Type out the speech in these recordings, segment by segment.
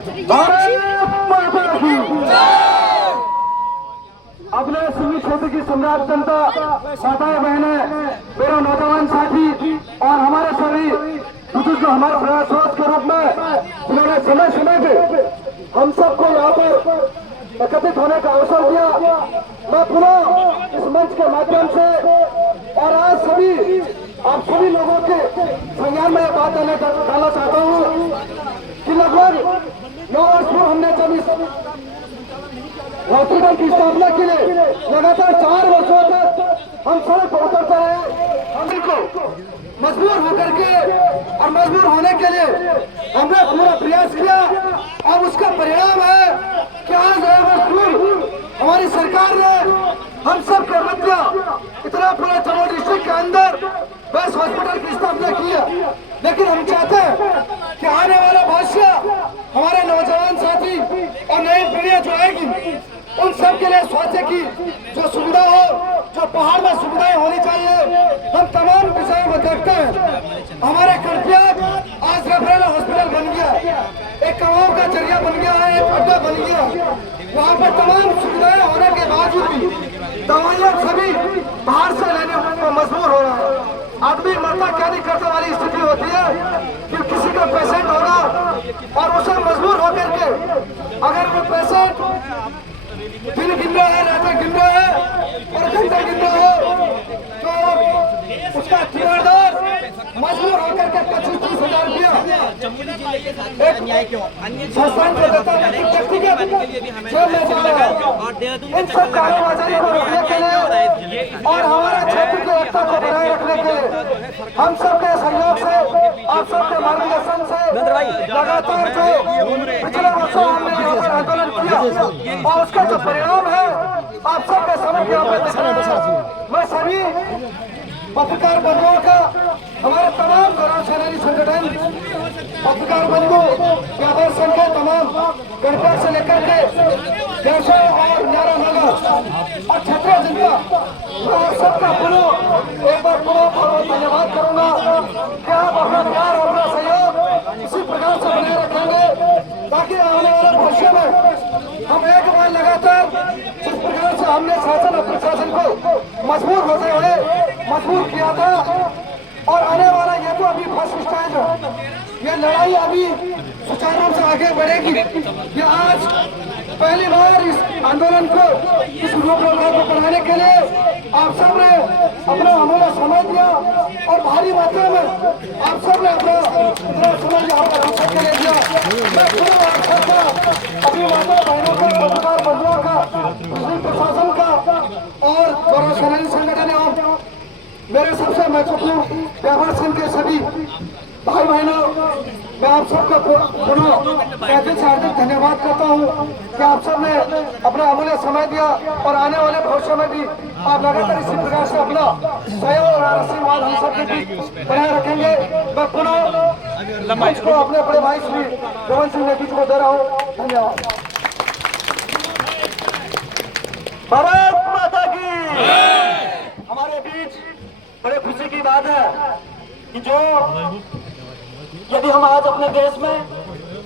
अपने सिविल क्षेत्र की सम्राट जनता, माताएं बहने, मेरे नौजवान साथी और हमारे सभी बुजुर्ग हमारे प्रयासों के रूप में उन्होंने समय समय पे हम सबको यहाँ पर एकत्रित होने का अवसर दिया। मैं पुनः इस मंच के माध्यम से और आज आप सभी लोगों के संज्ञान में बात डालना चाहता हूँ कि लगभग 9 वर्ष पूर्व हमने जब इस हॉस्पिटल की स्थापना के लिए लगातार 4 वर्षों तक हम सड़क पर उतरते रहे। हम को मजबूर होकर के और मजबूर होने के लिए हमने पूरा प्रयास किया और उसका परिणाम है कि आज 1 वर्ष पूर्व हमारी सरकार ने हम सब के मध्य इतना पूरे जम्मू डिस्ट्रिक्ट के अंदर बेस्ट हॉस्पिटल की स्थापना की है। लेकिन हम चाहते हैं कि आने वाला भविष्य हमारे नौजवान साथी और नई पीढ़ियां जो आएगी उन सब के लिए स्वास्थ्य की जो सुविधा हो, जो पहाड़ में सुविधाएं होनी चाहिए, हम तमाम विषयों को देखते हैं। हमारे कर्तव्य आज रेफरल हॉस्पिटल बन गया, एक कमाओ का जरिया बन गया है, एक अड्डा बन गया। वहाँ पर तमाम सुविधाएं होने के बावजूद भी दवाइयाँ सभी बाहर से लेने को मजबूर हो रहा है। आदमी मरता क्या नहीं करने वाली स्थिति होती है कि किसी का पेशेंट होगा और उसे मजबूर होकर के अगर वो पेशेंट दिन गिन रहा है, रात गिन रहा है और घंटा गिन रहा हो तो उसका ठेकेदार मजबूर होकर के 25-30 हजार रुपया संस्थान को देता है। इन सब कारोबारी को रोकने के लिए और हमारे क्षेत्र की एकता को बनाए रखने के लिए हम सबके सहयोग से, आप सबके मार्गदर्शन से लगातार जो पिछले वर्षों हमने यहाँ पर आंदोलन किया और उसका जो परिणाम है आप सबके समझ यहाँ पर दिख रहा है। मैं सभी पत्रकार बंधुओं का, हमारे तमाम गौरव सेनानी संगठन, पत्रकार बंधु, व्यापार संघ के तमाम गणतंत्र से लेकर के देशों और न्यारा नगर और क्षेत्रीय जनता और सबका पुनः एक बार धन्यवाद करूंगा कि आप अपना प्यार और अपना सहयोग इसी प्रकार से बनाए रखेंगे ताकि आने वाले भविष्य में हम एक बार लगातार जिस प्रकार से हमने शासन और प्रशासन को मजबूर होते हुए मजबूर किया था और आने वाला ये तो अभी फर्स्ट स्टेज है, ये लड़ाई अभी सुचारू रूप से आगे बढ़ेगी। ये आज पहली बार इस आंदोलन को, इस रूपरेखा को बढ़ाने के लिए आप सब ने अपना अमूल्य समय दिया और भारी मात्रा में आप सब ने अपना इतना समय यहाँ पर हम सबके लिए दिया। मैं पूरा आप सबका, अपनी माता बहनों का, पत्रकार बंधुओं का, प्रशासन का और गौरव सेनानी संगठन और मेरे सबसे महत्वपूर्ण व्यापार संघ के सभी भाई बहनों, मैं आप सबका पुनः हार्दिक धन्यवाद करता हूँ कि आप सब ने अपना अमूल्य समय दिया और आने वाले भविष्य में भी आप लगातार इसी प्रकार से अपना सहयोग और आशीर्वाद हम सबके बीच बनाए रखेंगे। मैं पुनः को अपने बड़े भाई श्री रमन सिंह नेगी को दे रहा हूँ। धन्यवाद। भारत माता की। हमारे बीच बड़े खुशी की बात है कि जो यदि हम आज अपने देश में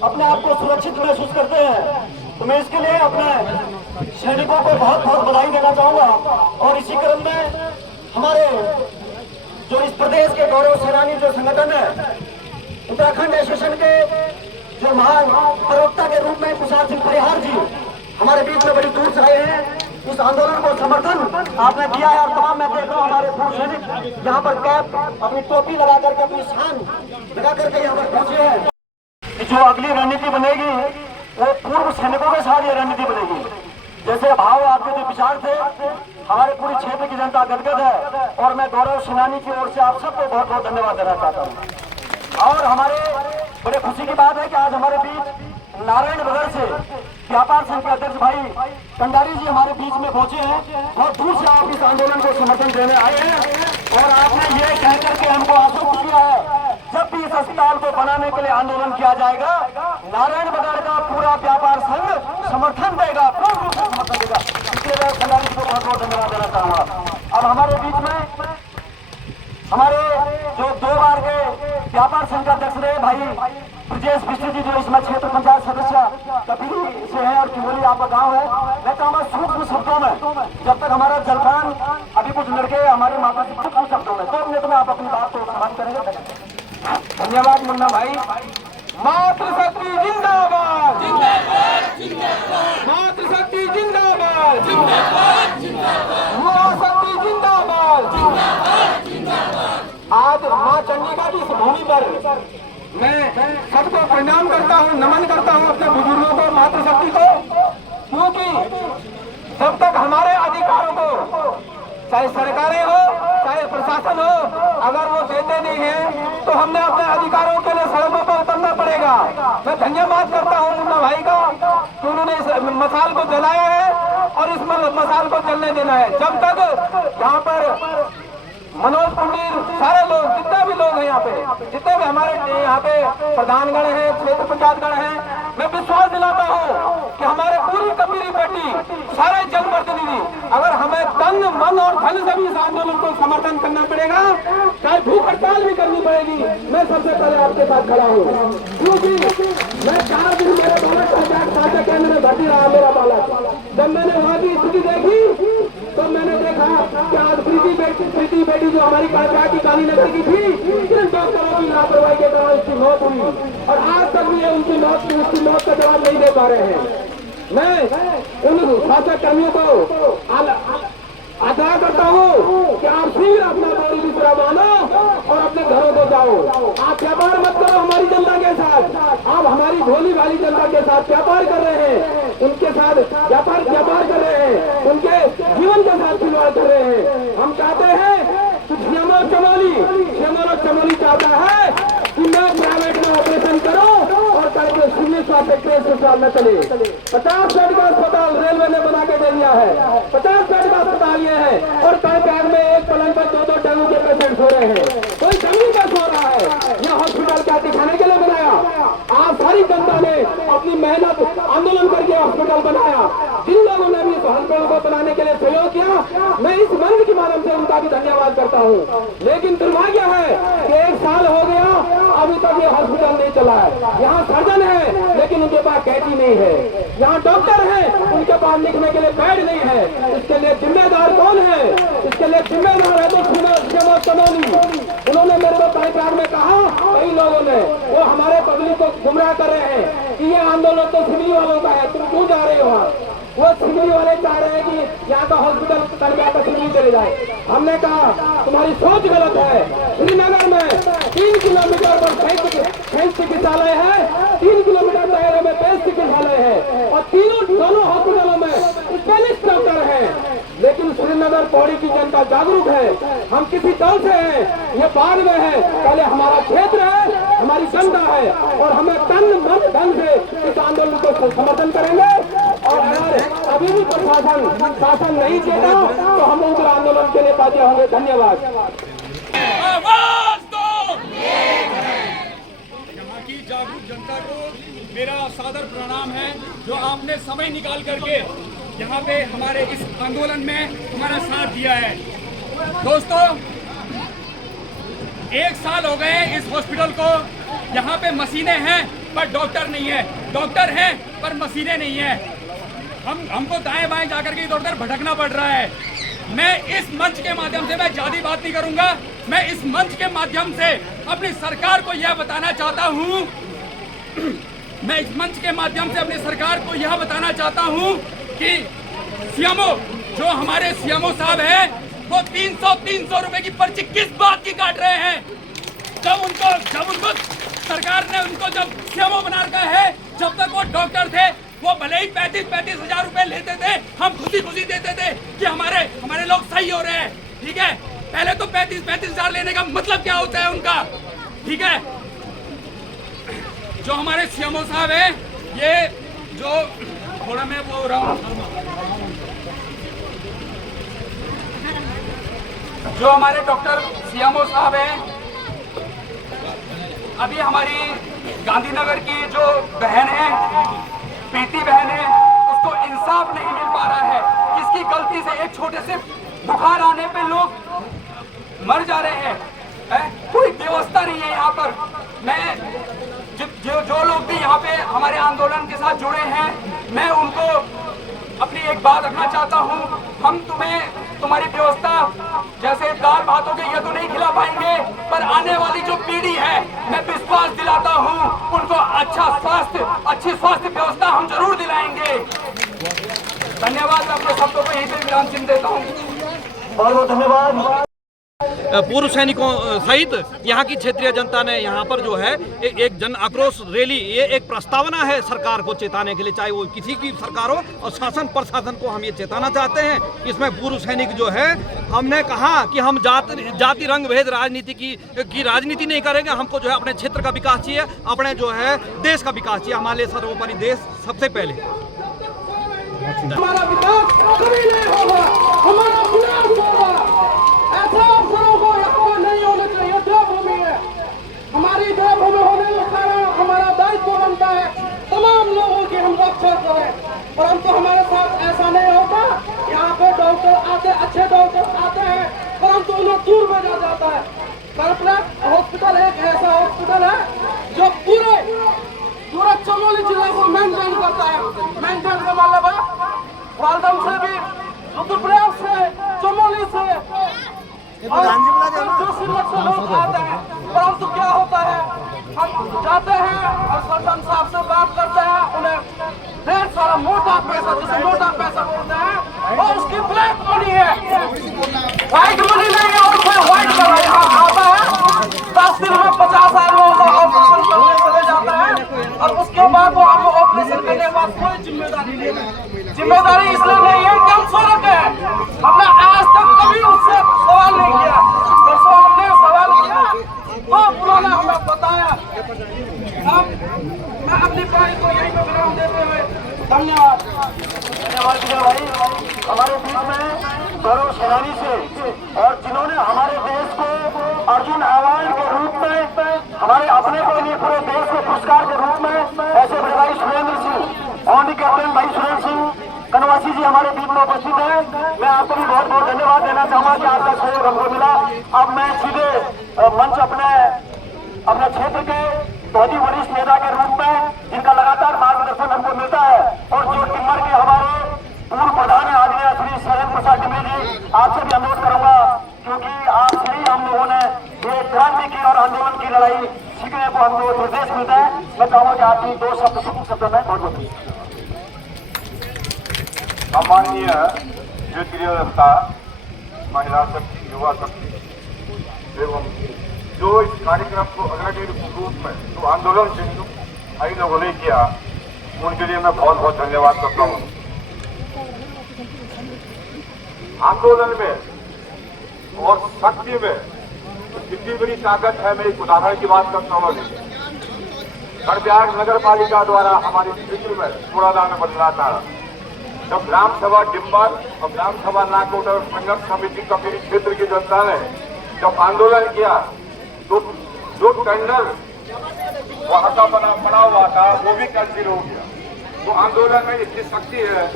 अपने आप को सुरक्षित महसूस करते हैं तो मैं इसके लिए अपने सैनिकों को बहुत बहुत बधाई देना चाहूंगा। और इसी क्रम में हमारे जो इस प्रदेश के गौरव सेनानी जो संगठन है, उत्तराखंड एसोसिएशन के जो महान प्रवक्ता के रूप में तुषार सिंह परिहार जी हमारे बीच में बड़ी दूर से आए हैं। इस आंदोलन को समर्थन आपने दिया है और तमाम मैं देख रहा हूँ हमारे पूर्व सैनिक यहाँ पर कैप, अपनी टोपी लगा करके, अपनी शान लगा करके यहाँ पर पहुंचे हैं। जो अगली रणनीति बनेगी वो पूर्व सैनिकों के साथ ये रणनीति बनेगी। जैसे भाव आपके जो विचार थे, हमारे पूरी क्षेत्र की जनता गदगद है और मैं गौरव सेनानी की ओर से आप सबको बहुत बहुत धन्यवाद देना चाहता हूँ। और हमारे बड़े खुशी की बात है कि आज हमारे बीच नारायणनगर से व्यापार संघ के अध्यक्ष भाई कंडारी जी हमारे बीच में पहुंचे हैं। बहुत दूर से आप इस आंदोलन को समर्थन देने आए हैं और आपने ये कह करके हमको आश्वस्त किया है जब भी इस अस्पताल को बनाने के लिए आंदोलन किया जाएगा नारायणनगर का पूरा व्यापार संघ समर्थन देगा, पूर्ण रूप से समर्थन देगा। इसलिए मैं कंडारी जी को बहुत बहुत धन्यवाद देना चाहूंगा। अब हमारे बीच में हमारे जो 2 बार के व्यापार संघ के अध्यक्ष रहे भाई ब्रजेश बिष्ट जी, जो इसमें क्षेत्र पंचायत सदस्य किमोली आपका गांव है। मैं चाहूंगा सूक्ष्म शब्दों में, जब तक हमारा जलपान अभी कुछ लड़के हमारे माता से सूक्ष्म शब्दों में 2 मिनट में आप अपनी बात को समाप्त करेंगे। धन्यवाद मुन्ना भाई। मातृशक्ति जिंदाबाद, मातृशक्ति जिंदाबाद, युवा शक्ति जिंदाबाद। आज माँ चंडिका की इस भूमि पर मैं सबको प्रणाम करता हूँ, नमन करता हूँ अपने बुजुर्गों को, मातृशक्ति को, क्योंकि जब तक हमारे अधिकारों को चाहे सरकारें हो चाहे प्रशासन हो अगर वो देते नहीं है तो हमने अपने अधिकारों के लिए सड़कों पर उतरना पड़ेगा। मैं धन्यवाद करता हूँ मुन्ना भाई का कि उन्होंने इस मसाल को जलाया है और इस मसाल को जलने देना है। जब तक यहाँ पर मनोज कुंडीर, सारे लोग जितने भी लोग हैं यहाँ पे, जितने भी हमारे यहाँ पे प्रधानगण हैं, क्षेत्र पंचायतगण हैं, मैं विश्वास दिलाता हूँ कि हमारे पूरी कबीरी बेटी, सारे जनप्रतिनिधि, अगर हमें तन मन और धन से भी इस आंदोलन को समर्थन करना पड़ेगा, चाहे भूख हड़ताल भी करनी पड़ेगी, मैं सबसे पहले आपके साथ खड़ा हूँ। क्योंकि मैं 4 दिन मेरे बालक पंचायत स्वास्थ्य केंद्र में भर्ती रहा मेरा बालक। जब मैंने वहाँ की स्थिति देखी तो मैंने देखा कि आज प्रीति बेटी जो हमारी पंचायत की कालीनगर की थी, इन डॉक्टरों की लापरवाही के कारण उसकी मौत हुई और आज तक भी उसकी मौत का जवाब नहीं दे पा रहे हैं। मैं उन शासक कर्मियों को आग्रह करता हूँ कि आप शीघ्र अपना बोरी बिस्तरा बांधो और अपने घरों को जाओ। आप व्यापार मत करो हमारी जनता के साथ, आप हमारी भोली भाली जनता के साथ व्यापार कर रहे हैं, उनके साथ व्यापार कर रहे हैं, उनके जीवन के साथ खिलवाड़ कर रहे हैं। हम चाहते हैं कि श्यामल चमोली चाहता है कि मैं प्राइवेट में ऑपरेशन करूं और करके सिविल स्वास्थ्य अस्पताल में चले। 50 बेड का अस्पताल रेलवे ने बना के दे दिया है, 50 बेड का अस्पताल ये है और पैर में एक पलंग पर 2-2 डेंगू के पेशेंट सो रहे हैं। कोई जमीन का सो रहा है। यह हॉस्पिटल क्या दिखाने के लिए बनाया? आज सारी जनता ने अपनी मेहनत आंदोलन करके हॉस्पिटल बनाया। जिन लोगों ने भी हॉस्पिटल को बनाने के लिए सहयोग किया, मैं इस मंच के माध्यम से उनका भी धन्यवाद करता हूँ। लेकिन दुर्भाग्य है कि 1 साल हो गया अभी तक ये हॉस्पिटल नहीं चला है। यहाँ सर्जन है लेकिन उनके पास कैदी नहीं है, यहाँ डॉक्टर है उनके पास लिखने के लिए बेड नहीं है। इसके लिए जिम्मेदार कौन है? इसके लिए जिम्मेदार है तो श्यामल चमोली। उन्होंने मेरे को कार्यक्रम में कहा, कई लोगों ने, वो हमारे पब्लिक को गुमराह कर रहे हैं कि ये आंदोलन तो सिविल वालों का है, तुम क्यों जा रहे हो वहाँ? वो सिविल वाले चाह रहे हैं कि यहाँ का हॉस्पिटल तनख्वाह का सिविल चले जाए। हमने कहा तुम्हारी सोच गलत है। श्रीनगर में 3 किलोमीटर पर 30 चिकित्सालय है, 3 किलोमीटर दायरे में 23 चिकित्सालय है और दोनों हॉस्पिटलों में 40 डॉक्टर हैं। लेकिन श्रीनगर पौड़ी की जनता जागरूक है। हम किसी दल से हैं ये बाद में है, पहले हमारा क्षेत्र है, हमारी जनता है और हमें तन मन धन से इस आंदोलन को समर्थन करेंगे। और अगर अभी भी प्रशासन शासन नहीं देगा तो हम उग्र आंदोलन के लिए बाध्य होंगे। धन्यवाद। यहाँ की जागरूक जनता को मेरा सादर प्रणाम है जो आपने समय निकाल करके यहाँ पे हमारे इस आंदोलन में हमारा साथ दिया है। दोस्तों 1 साल हो गए इस हॉस्पिटल को, यहाँ पे मशीनें हैं पर डॉक्टर नहीं है, डॉक्टर हैं पर मशीनें नहीं है। हमको दाएं बाएं जाकर के इधर उधर भटकना पड़ रहा है। मैं इस मंच के माध्यम से, मैं ज्यादा बात नहीं करूंगा, मैं इस मंच के माध्यम से अपनी सरकार को यह बताना चाहता हूं मैं इस मंच के माध्यम से अपनी सरकार को यह बताना चाहता हूं कि सीएमओ, जो हमारे सीएमओ साहब हैं, वो 300 रुपए की पर्ची किस बात की काट रहे हैं? जब उनको सरकार ने उनको जब सीएमओ बना रखा है, जब तक वो डॉक्टर थे वो भले ही 35 हजार रुपए लेते थे, हम खुशी देते थे कि हमारे लोग सही हो रहे हैं। ठीक है, पहले तो 35 हजार लेने का मतलब क्या होता है उनका? ठीक है, जो हमारे सीएमओ साहब हैं, ये जो थोड़ा मैं बोल रहा हूँ, जो हमारे डॉक्टर सीएमओ साहब हैं, अभी हमारी गांधीनगर की जो बहन है, प्रीति बहन है, उसको इंसाफ नहीं मिल पा रहा है। किसकी गलती से एक छोटे से बुखार आने पे लोग मर जा रहे हैं। कोई व्यवस्था नहीं है यहाँ पर। मैं जो लोग भी यहाँ पे हमारे आंदोलन के साथ जुड़े हैं, मैं उनको अपनी एक बात रखना चाहता हूं। हम तुम्हारी व्यवस्था जैसे दाल भात हो गई ये तो नहीं खिला पाएंगे, पर आने वाली जो पीढ़ी है मैं विश्वास दिलाता हूं उनको अच्छी स्वास्थ्य व्यवस्था हम जरूर दिलाएंगे। धन्यवाद। मैं अपने शब्दों को यहीं पे विराम चिन्ह देता हूं। बहुत बहुत धन्यवाद। पूर्व सैनिकों सहित यहाँ की क्षेत्रीय जनता ने यहाँ पर जो है एक जन आक्रोश रैली, ये एक प्रस्तावना है सरकार को चेताने के लिए, चाहे वो किसी की सरकार हो, और शासन प्रशासन को हम ये चेताना चाहते हैं। इसमें पूर्व सैनिक जो है, हमने कहा कि हम जाति रंग भेद राजनीति की राजनीति नहीं करेंगे। हमको जो है अपने क्षेत्र का विकास चाहिए, अपने जो है देश का विकास चाहिए। हमारे लिए सर्वोपरि देश सबसे पहले। हमारा विकास कभी नहीं होगा, हमारा विनाश होगा। ऐसे अवसरों को यहाँ पर नहीं होना चाहिए। देवभूमि है, हमारी देवभूमि होने के कारण हमारा दायित्व बनता है तमाम लोगों की हम रक्षा करें, परंतु हमारे साथ ऐसा नहीं होता। यहाँ पे डॉक्टर आते, अच्छे डॉक्टर आते हैं, परंतु उन्हें दूर भेजा जाता है। कॉर्पोरेट हॉस्पिटल एक ऐसा हॉस्पिटल है जो पूरे चमोली जिला को मेंटेन करता है। मेंटेन का मतलब है वालदम से भी, रुद्रप्रयाग से, चमोली से और दूसरी से लोग आते हैं। परंतु क्या होता है, हम जाते हैं और सरपंच साहब से बात करते हैं, उन्हें ढेर सारा मोटा पैसा, जिसे मोटा पैसा बोलते हैं, और उसकी ब्लैक मनी है, व्हाइट मनी नहीं है। और फिर व्हाइट कलर यहाँ आता है, 10 दिन में 50,000 लोगों का ऑपरेशन करने चले जाता है, और उसके बाद वो आपको ऑपरेशन करने के बाद कोई जिम्मेदारी नहीं है। जिम्मेदारी इसलिए नहीं है कि हम सोलह है, हमने आज तक कभी उससे सवाल नहीं किया। परसों हमने सवाल किया तो उन्होंने हमें बताया। अब मैं अपनी बात को यहीं पर विराम देते हुए धन्यवाद। धन्यवाद भाई। हमारे बीच में गौरव सेनानी से, और जिन्होंने हमारे देश को अर्जुन अवार्ड के रूप में, हमारे अपने को लिए पूरे देश को पुरस्कार के रूप में, ऐसे बड़े भाई सुरेंद्र सिंह और कैप्टन भाई सुरेंद्र सिंह कनवासी जी हमारे बीच में उपस्थित हैं। मैं आपको भी बहुत बहुत धन्यवाद देना चाहूंगा कि आपका सहयोग हमको मिला। अब मैं सीधे मंच अपने क्षेत्र के बहुत ही वरिष्ठ नेता के रूप में, जिनका लगातार मार्गदर्शन हमको मिलता है, और जो टिम्बर के हमारे पूर्व प्रधान है आदरणीय श्री शरण प्रसाद टिम्बर जी, आपसे भी अनुरोध करूंगा, क्योंकि आपसे ही हम लोगों ने ये क्रांति की और आंदोलन की लड़ाई सीखने को हमको निर्देश मिलता है। मैं चाहूंगा कि आप ही 2 शब्द में बहुत बहुत सम्माननीय क्षेत्रीय जनता, महिला शक्ति, युवा शक्ति एवं जो इस कार्यक्रम को अग्रणी रूप में जो आंदोलन से भाई लोगों ने किया, उनके लिए मैं बहुत बहुत धन्यवाद करता हूँ। आंदोलन में और शक्ति में कितनी बड़ी ताकत है, मैं एक उदाहरण की बात करता हूँ। गढ़ब्याग नगर पालिका द्वारा हमारे क्षेत्र में कूड़ादान बदला था। जब ग्राम सभा डिम्बर और ग्राम सभा नाकोट और संघर्ष समिति कपिली क्षेत्र की जनता ने जब आंदोलन किया, तो जो टेंडर वहां का पड़ा हुआ था वो भी कैंसिल हो गया। तो आंदोलन में इतनी शक्ति है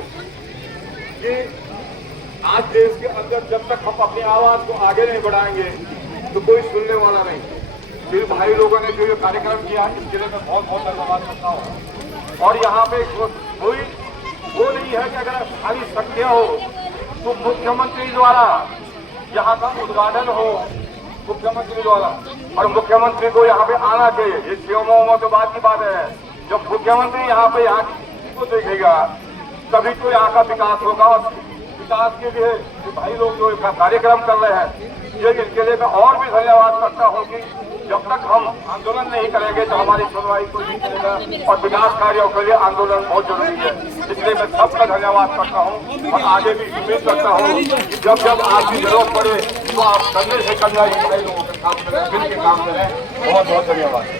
कि आज देश के अंदर जब तक हम अपनी आवाज को आगे नहीं बढ़ाएंगे तो कोई सुनने वाला नहीं। फिर भाई लोगों ने जो ये कार्यक्रम किया, इसके लिए मैं बहुत बहुत धन्यवाद करता हूँ। और यहाँ पे कोई वो नहीं है कि अगर खाली शक्तिया हो तो मुख्यमंत्री द्वारा यहाँ का उद्घाटन हो, मुख्यमंत्री द्वारा, और मुख्यमंत्री को यहाँ पे आना चाहिए। ये शिवमोह तो बात की बात है। जब मुख्यमंत्री यहाँ पे यहाँ को देखेगा तभी तो यहाँ का विकास होगा। और विकास के लिए भाई लोग जो कार्यक्रम कर रहे हैं, ये इनके लिए मैं और भी धन्यवाद करता हूँ कि जब तक हम आंदोलन नहीं करेंगे तो हमारी सुनवाई कोई नहीं करेगा। और विकास कार्यों के लिए आंदोलन बहुत जरूरी है, इसलिए मैं सबका धन्यवाद करता हूँ। और आगे भी उम्मीद करता हूँ कि जब जब आपकी जरूरत पड़े तो आप करने से करना ही लोगों के काम करें, मिलकर काम करें। बहुत बहुत धन्यवाद।